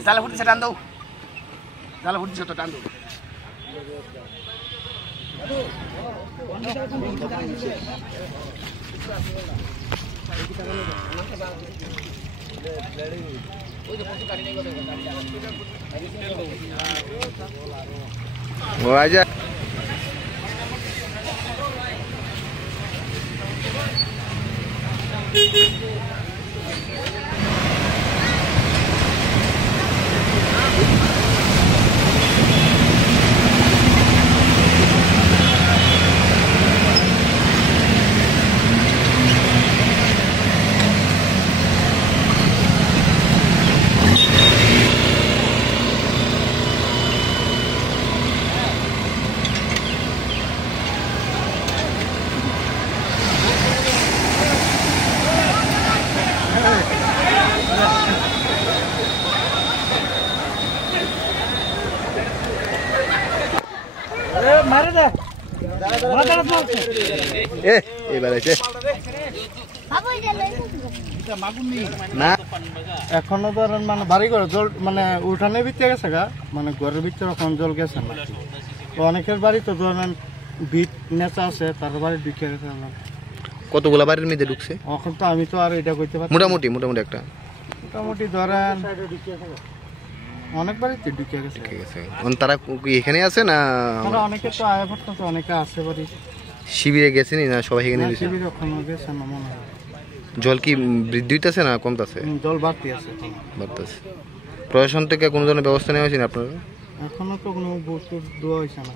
Salah putih sedang tu. Salah putih satu tandu. Mau aja. এখনো ধরেন মানে বাড়ি ঘরে জল মানে উঠানের ভিতরে গেছে গা মানে ঘরের ভিতরে এখন জল গেছে না তো অনেকের বাড়ি তো ধরেন ভিত নেচা আছে তার বাড়ি ঢুকে গেছে। কতগুলা বাড়ির মধ্যে ঢুকছে এখন তো আমি তো আর এটা করতে পারি মোটামুটি একটা মোটামুটি ধরেন অনেক বাড়িতে ঢুকে গেছে। ঠিক আছে তারা কি এখানে আছে না অনেকে তো আয় পড়তেছে অনেকে আসে বাড়ি শিবিরে গেছেনি না সবাই এখানে শিবিরে ওখানে গেছে না মনে হয়। জল কি বৃদ্ধি হইতেছে না কমতেছে? জল বাড়তি আছে বাড়তেছে। প্রশাসন থেকে কোনো ধরনের ব্যবস্থা নেওয়া হয়েছে না আপনারা? এখনো তো কোনো বস্তু দেওয়া হয়েছে না।